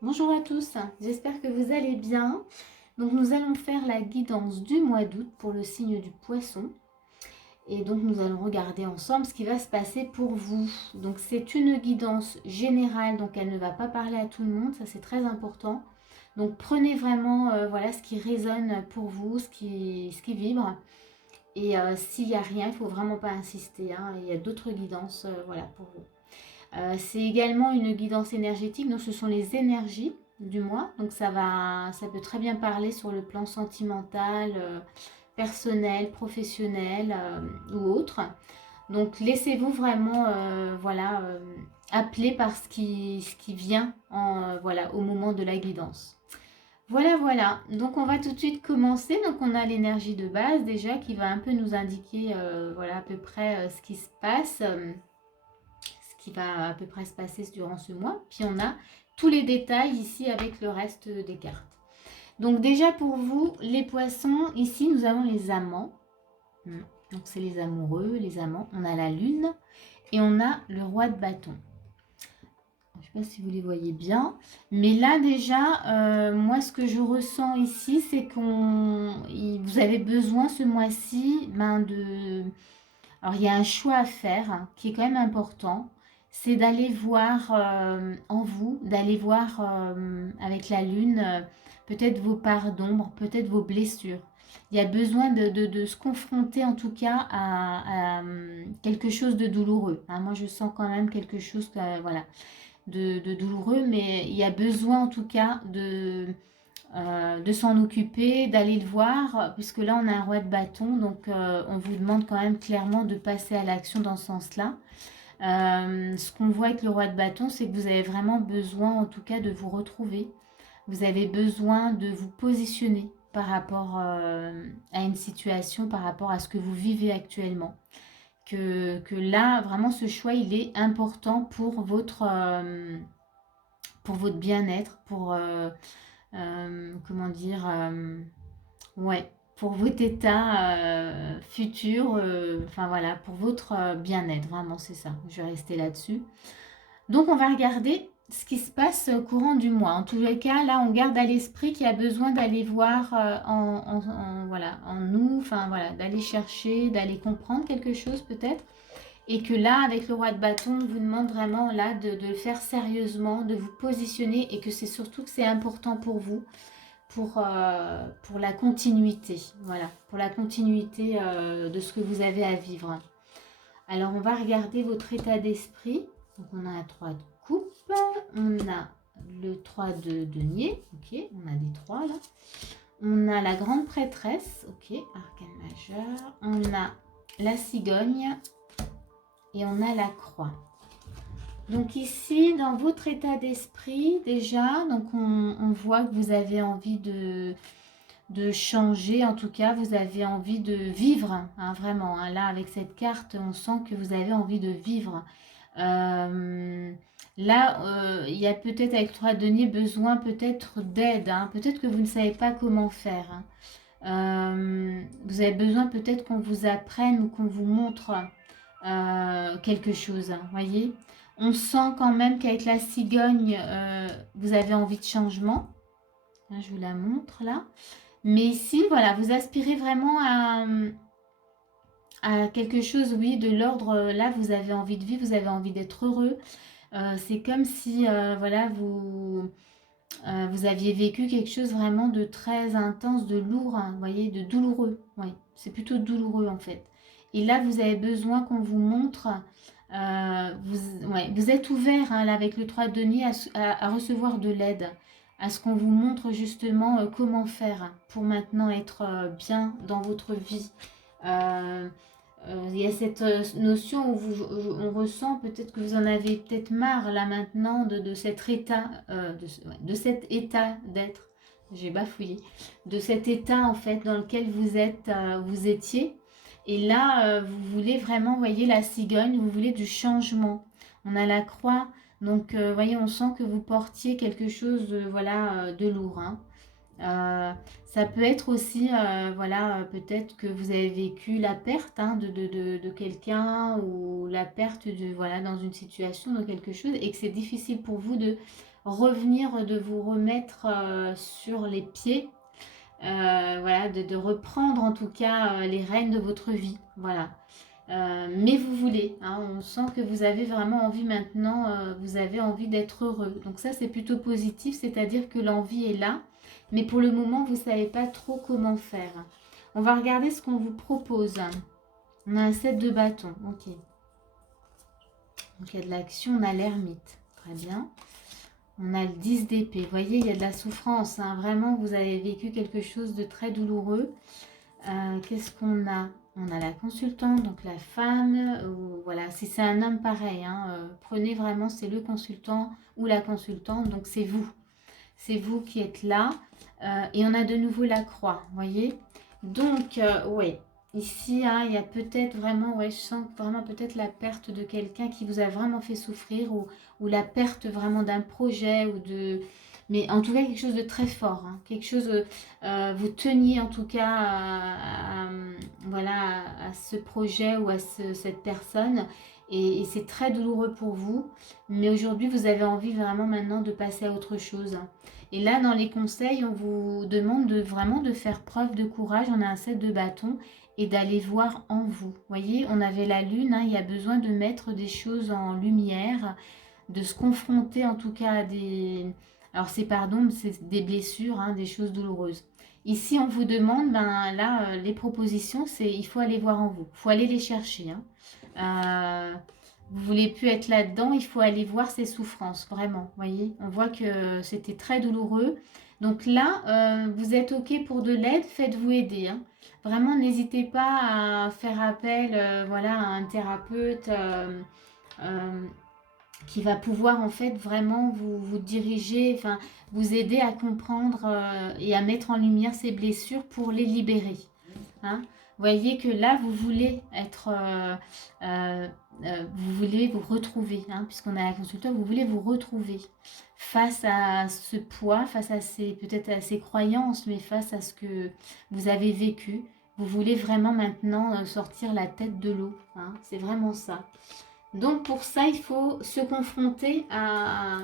Bonjour à tous, j'espère que vous allez bien. Donc nous allons faire la guidance du mois d'août pour le signe du poisson. Et donc nous allons regarder ensemble ce qui va se passer pour vous. Donc c'est une guidance générale, donc elle ne va pas parler à tout le monde, ça c'est très important. Donc prenez vraiment voilà, ce qui résonne pour vous, ce qui vibre. Et s'il n'y a rien, il ne faut vraiment pas insister, hein. Il y a d'autres guidances voilà, pour vous. C'est également une guidance énergétique, donc ce sont les énergies du mois. Donc ça peut très bien parler sur le plan sentimental, personnel, professionnel ou autre. Donc laissez-vous vraiment voilà, appeler par ce qui vient voilà, au moment de la guidance. Voilà, voilà. Donc on va tout de suite commencer. Donc on a l'énergie de base déjà qui va un peu nous indiquer voilà, à peu près ce qui se passe. Ce qui va à peu près se passer durant ce mois. Puis on a tous les détails ici avec le reste des cartes. Donc déjà pour vous, les poissons, ici nous avons les amants. Donc c'est les amoureux, les amants. On a la lune et on a le roi de bâton. Je ne sais pas si vous les voyez bien. Mais là déjà, moi ce que je ressens ici, c'est vous avez besoin ce mois-ci de... Alors il y a un choix à faire qui est quand même important. C'est d'aller voir en vous, d'aller voir avec la lune peut-être vos parts d'ombre, peut-être vos blessures. Il y a besoin de se confronter en tout cas à quelque chose de douloureux, hein. Moi je sens quand même quelque chose voilà, de douloureux, mais il y a besoin en tout cas de s'en occuper, d'aller le voir, puisque là on a un roi de bâton, donc on vous demande quand même clairement de passer à l'action dans ce sens-là. Ce qu'on voit avec le roi de bâton, c'est que vous avez vraiment besoin en tout cas de vous retrouver. Vous avez besoin de vous positionner par rapport à une situation, par rapport à ce que vous vivez actuellement. Que là, vraiment, ce choix, il est important pour votre bien-être, comment dire, ouais, pour votre état futur, enfin voilà, pour votre bien-être, vraiment, c'est ça. Je vais rester là-dessus. Donc, on va regarder ce qui se passe au courant du mois. En tous les cas, là, on garde à l'esprit qu'il y a besoin d'aller voir voilà, en nous, enfin voilà, d'aller chercher, d'aller comprendre quelque chose peut-être. Et que là, avec le roi de bâton, on vous demande vraiment là de le faire sérieusement, de vous positionner et que c'est surtout que c'est important pour vous, pour la continuité. Voilà, pour la continuité de ce que vous avez à vivre. Alors, on va regarder votre état d'esprit. Donc, on a un 3 de coupe, on a le 3 de denier, ok, on a des 3 là. On a la grande prêtresse, ok, arcane majeur. On a la cigogne et on a la croix. Donc ici, dans votre état d'esprit, déjà, donc on voit que vous avez envie de changer, en tout cas, vous avez envie de vivre, hein, vraiment. Hein. Là, avec cette carte, on sent que vous avez envie de vivre. Là, il y a peut-être avec 3 deniers besoin peut-être d'aide, hein. Peut-être que vous ne savez pas comment faire. Hein. Vous avez besoin peut-être qu'on vous apprenne ou qu'on vous montre quelque chose, hein, voyez. On sent quand même qu'avec la cigogne, vous avez envie de changement. Là, je vous la montre là. Mais ici, voilà, vous aspirez vraiment à quelque chose, oui, de l'ordre. Là, vous avez envie de vivre, vous avez envie d'être heureux. C'est comme si, voilà, vous aviez vécu quelque chose vraiment de très intense, de lourd, hein, vous voyez, de douloureux. Oui, c'est plutôt douloureux en fait. Et là, vous avez besoin qu'on vous montre, vous êtes ouvert hein, là, avec le 3 de denier à recevoir de l'aide, à ce qu'on vous montre justement comment faire pour maintenant être bien dans votre vie. Il y a cette notion où on ressent peut-être que vous en avez peut-être marre là maintenant de cet état, de cet état d'être, j'ai bafouillé, de cet état en fait dans lequel vous étiez. Et là, vous voulez vraiment, voyez la cigogne, vous voulez du changement. On a la croix, donc voyez, on sent que vous portiez quelque chose voilà, de lourd. Hein. Ça peut être aussi, voilà, peut-être que vous avez vécu la perte hein, de quelqu'un ou la perte voilà, dans une situation, dans quelque chose, et que c'est difficile pour vous revenir, de vous remettre sur les pieds. Voilà, de reprendre en tout cas les rênes de votre vie. Voilà. Mais vous voulez, hein, on sent que vous avez vraiment envie maintenant, vous avez envie d'être heureux. Donc ça, c'est plutôt positif, c'est-à-dire que l'envie est là. Mais pour le moment, vous ne savez pas trop comment faire. On va regarder ce qu'on vous propose. On a un 7 de bâton, ok. Donc il y a de l'action, on a l'ermite, très bien. On a le 10 d'épée, vous voyez, il y a de la souffrance, hein. Vraiment, vous avez vécu quelque chose de très douloureux. Qu'est-ce qu'on a? On a la consultante, donc la femme, voilà, si c'est un homme pareil, hein, prenez vraiment, c'est le consultant ou la consultante, donc c'est vous. C'est vous qui êtes là. Et on a de nouveau la croix, vous voyez. Donc, ouais, ici, hein, il y a peut-être vraiment, ouais, je sens vraiment peut-être la perte de quelqu'un qui vous a vraiment fait souffrir ou la perte vraiment d'un projet ou de... Mais en tout cas, quelque chose de très fort, hein, quelque chose, vous teniez en tout cas voilà, à ce projet ou à cette personne et c'est très douloureux pour vous. Mais aujourd'hui, vous avez envie vraiment maintenant de passer à autre chose, hein. Et là, dans les conseils, on vous demande vraiment de faire preuve de courage. On a un 7 de bâton et d'aller voir en vous. Vous voyez, on avait la lune, hein, il y a besoin de mettre des choses en lumière, de se confronter en tout cas à des... Alors c'est pardon, mais c'est des blessures, hein, des choses douloureuses. Ici, on vous demande, ben là, les propositions, c'est il faut aller voir en vous. Il faut aller les chercher, hein. Vous voulez plus être là-dedans, il faut aller voir ses souffrances, vraiment, voyez. On voit que c'était très douloureux. Donc là, vous êtes OK pour de l'aide, faites-vous aider, hein. Vraiment, n'hésitez pas à faire appel voilà, à un thérapeute qui va pouvoir en fait vraiment vous diriger, enfin vous aider à comprendre et à mettre en lumière ces blessures pour les libérer, hein. Voyez que là, vous voulez être, vous voulez vous retrouver, hein, puisqu'on a la consultation, vous voulez vous retrouver face à ce poids, face à ces, peut-être à ces croyances, mais face à ce que vous avez vécu. Vous voulez vraiment maintenant sortir la tête de l'eau, hein, c'est vraiment ça. Donc pour ça, il faut se confronter à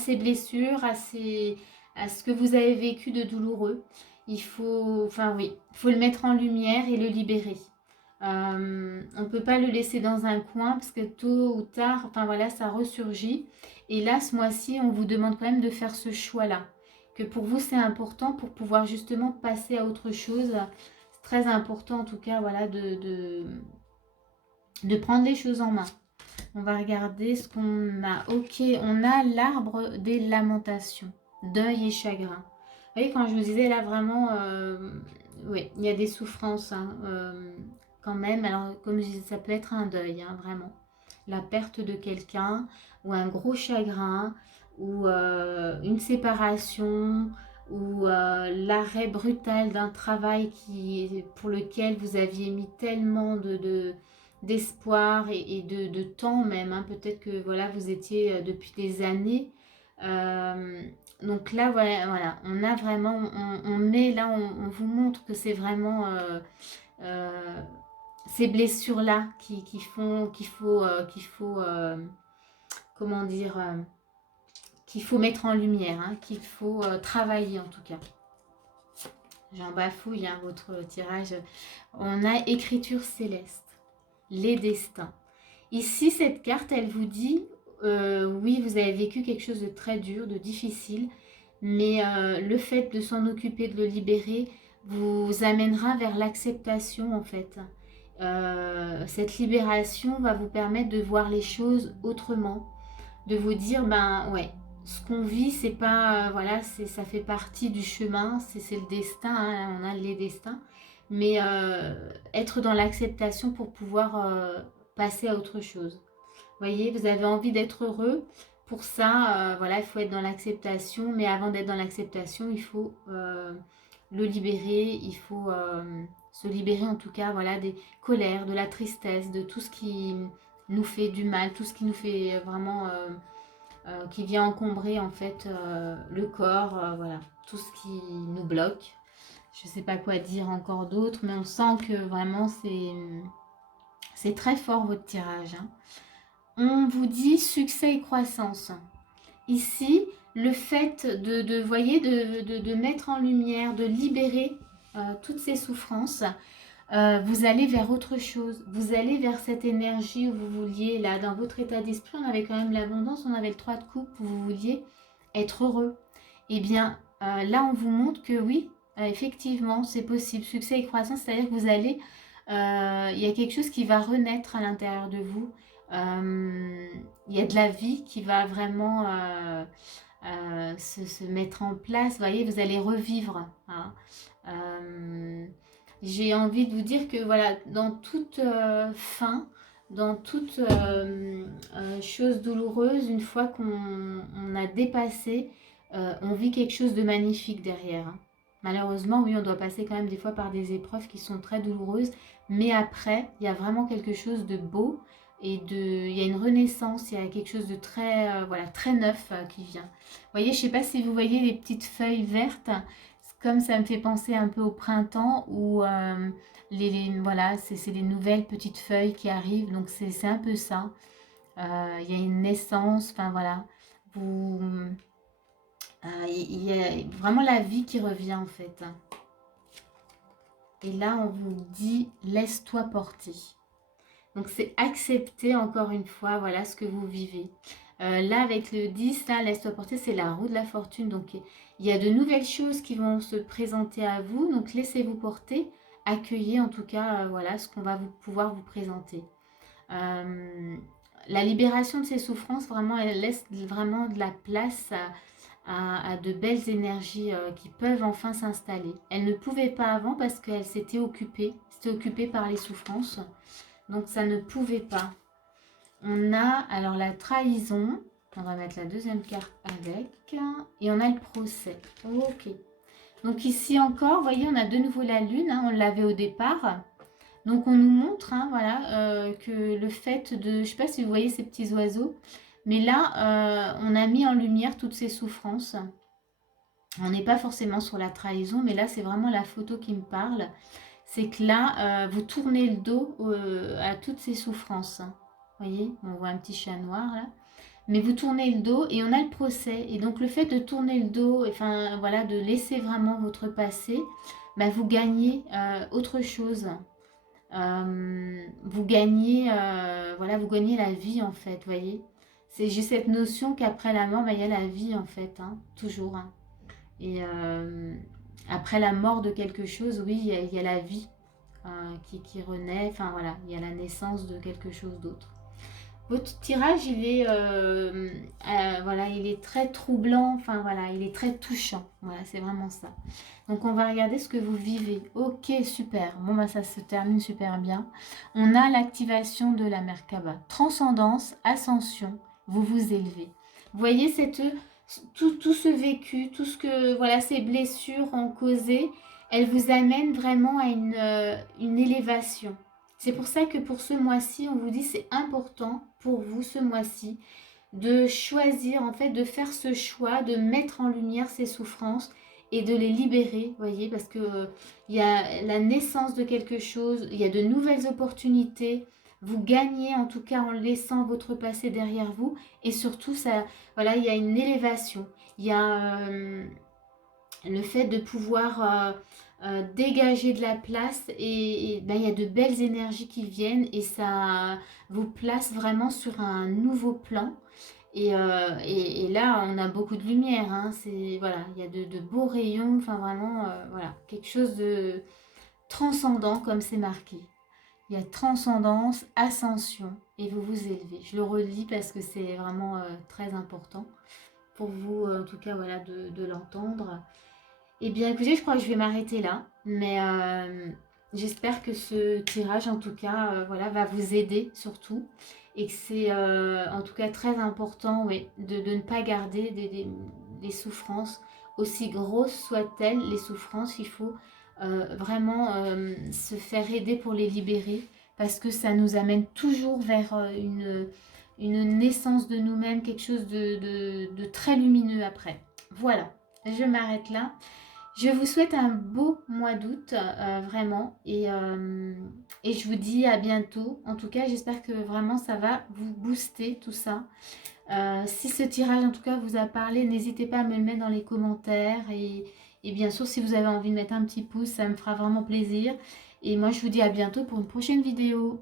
ces blessures, à ce que vous avez vécu de douloureux. Il faut, enfin oui, il faut le mettre en lumière et le libérer. On ne peut pas le laisser dans un coin parce que tôt ou tard, enfin voilà, ça ressurgit. Et là, ce mois-ci, on vous demande quand même de faire ce choix-là. Que pour vous, c'est important pour pouvoir justement passer à autre chose. C'est très important en tout cas, voilà, de prendre les choses en main. On va regarder ce qu'on a. Ok, on a l'arbre des lamentations, deuil et chagrin. Vous voyez, quand je vous disais là vraiment, oui, il y a des souffrances, hein, quand même. Alors, comme je disais, ça peut être un deuil, hein, vraiment. La perte de quelqu'un, ou un gros chagrin, ou une séparation, ou l'arrêt brutal d'un travail pour lequel vous aviez mis tellement d'espoir et de temps même, hein. Peut-être que voilà, vous étiez depuis des années. Donc là, voilà, on a vraiment, on met là, on vous montre que c'est vraiment euh, ces blessures-là qui font, comment dire, qu'il faut mettre en lumière, hein, qu'il faut travailler en tout cas. J'en bafouille, hein, votre tirage. On a écriture céleste, les destins. Ici, cette carte, elle vous dit, oui, vous avez vécu quelque chose de très dur, de difficile, mais le fait de s'en occuper, de le libérer, vous amènera vers l'acceptation, en fait. Cette libération va vous permettre de voir les choses autrement, de vous dire, ben ouais, ce qu'on vit, c'est pas, voilà, ça fait partie du chemin, c'est le destin, hein, on a les destins, mais être dans l'acceptation pour pouvoir passer à autre chose. Vous voyez, vous avez envie d'être heureux. Pour ça, voilà, il faut être dans l'acceptation. Mais avant d'être dans l'acceptation, il faut le libérer. Il faut se libérer en tout cas, voilà, des colères, de la tristesse, de tout ce qui nous fait du mal, tout ce qui nous fait vraiment, qui vient encombrer en fait le corps, voilà, tout ce qui nous bloque. Je ne sais pas quoi dire encore d'autre, mais on sent que vraiment c'est très fort votre tirage, hein. On vous dit succès et croissance. Ici, le fait voyez, de mettre en lumière, de libérer toutes ces souffrances, vous allez vers autre chose. Vous allez vers cette énergie où vous vouliez, là, dans votre état d'esprit, on avait quand même l'abondance, on avait le 3 de coupe, où vous vouliez être heureux. Eh bien, là, on vous montre que oui, effectivement, c'est possible. Succès et croissance, c'est-à-dire que vous allez, il y a quelque chose qui va renaître à l'intérieur de vous. Il y a de la vie qui va vraiment se mettre en place. Vous voyez, vous allez revivre. Hein. J'ai envie de vous dire que voilà, dans toute fin, dans toute chose douloureuse, une fois qu'on a dépassé, on vit quelque chose de magnifique derrière. Hein. Malheureusement, oui, on doit passer quand même des fois par des épreuves qui sont très douloureuses, mais après, il y a vraiment quelque chose de beau et il y a une renaissance, il y a quelque chose de très, voilà, très neuf qui vient. Vous voyez, je ne sais pas si vous voyez les petites feuilles vertes, comme ça me fait penser un peu au printemps où voilà, c'est les nouvelles petites feuilles qui arrivent, donc c'est un peu ça. Il y a une naissance, enfin voilà, il y a vraiment la vie qui revient en fait. Et là, on vous dit, laisse-toi porter. Donc c'est accepter encore une fois, voilà ce que vous vivez. Là avec le 10, là, laisse-toi porter, c'est la roue de la fortune. Donc il y a de nouvelles choses qui vont se présenter à vous. Donc laissez-vous porter, accueillez en tout cas voilà ce qu'on va pouvoir vous présenter. La libération de ces souffrances, vraiment, elle laisse vraiment de la place à de belles énergies qui peuvent enfin s'installer. Elle ne pouvait pas avant parce qu'elle s'était occupée par les souffrances. Donc ça ne pouvait pas. On a alors la trahison. On va mettre la deuxième carte avec. Et on a le procès. Ok. Donc ici encore, vous voyez, on a de nouveau la lune. Hein, on l'avait au départ. Donc on nous montre hein, voilà, que le fait de... Je ne sais pas si vous voyez ces petits oiseaux. Mais là, on a mis en lumière toutes ces souffrances. On n'est pas forcément sur la trahison. Mais là, c'est vraiment la photo qui me parle. C'est que là, vous tournez le dos à toutes ces souffrances. Vous voyez, on voit un petit chat noir là. Mais vous tournez le dos et on a le procès. Et donc le fait de tourner le dos, enfin voilà, de laisser vraiment votre passé, bah, vous gagnez autre chose. Vous gagnez, voilà, vous gagnez la vie en fait, vous voyez. J'ai cette notion qu'après la mort, bah, il y a la vie en fait, hein, toujours. Hein. Et après la mort de quelque chose, oui, il y a la vie qui renaît. Enfin voilà, il y a la naissance de quelque chose d'autre. Votre tirage, voilà, il est très troublant. Enfin voilà, il est très touchant. Voilà, c'est vraiment ça. Donc on va regarder ce que vous vivez. Ok, super. Bon bah ça se termine super bien. On a l'activation de la Merkaba. Transcendance, ascension. Vous vous élevez. Vous voyez tout ce vécu, tout ce que voilà, ces blessures ont causé, elles vous amènent vraiment à une élévation. C'est pour ça que pour ce mois-ci, on vous dit c'est important pour vous ce mois-ci de choisir, en fait, de faire ce choix, de mettre en lumière ces souffrances et de les libérer, voyez, parce que il y a la naissance de quelque chose, il y a de nouvelles opportunités. Vous gagnez en tout cas en laissant votre passé derrière vous et surtout ça, voilà, il y a une élévation. Il y a le fait de pouvoir dégager de la place et ben, il y a de belles énergies qui viennent et ça vous place vraiment sur un nouveau plan. Et là, on a beaucoup de lumière. Hein, voilà, il y a de beaux rayons. Enfin, vraiment, voilà, quelque chose de transcendant comme c'est marqué. Il y a transcendance, ascension et vous vous élevez. Je le relis parce que c'est vraiment très important pour vous, en tout cas, voilà, de l'entendre. Eh bien, écoutez, je crois que je vais m'arrêter là. Mais j'espère que ce tirage, en tout cas, voilà, va vous aider surtout. Et que c'est en tout cas très important oui, de ne pas garder des souffrances. Aussi grosses soient-elles, les souffrances, il faut vraiment se faire aider pour les libérer. Parce que ça nous amène toujours vers une naissance de nous-mêmes, quelque chose de très lumineux après. Voilà, je m'arrête là. Je vous souhaite un beau mois d'août, vraiment, et je vous dis à bientôt. En tout cas, j'espère que vraiment ça va vous booster tout ça. Si ce tirage en tout cas vous a parlé, n'hésitez pas à me le mettre dans les commentaires. Et bien sûr, si vous avez envie de mettre un petit pouce, ça me fera vraiment plaisir. Et moi, je vous dis à bientôt pour une prochaine vidéo.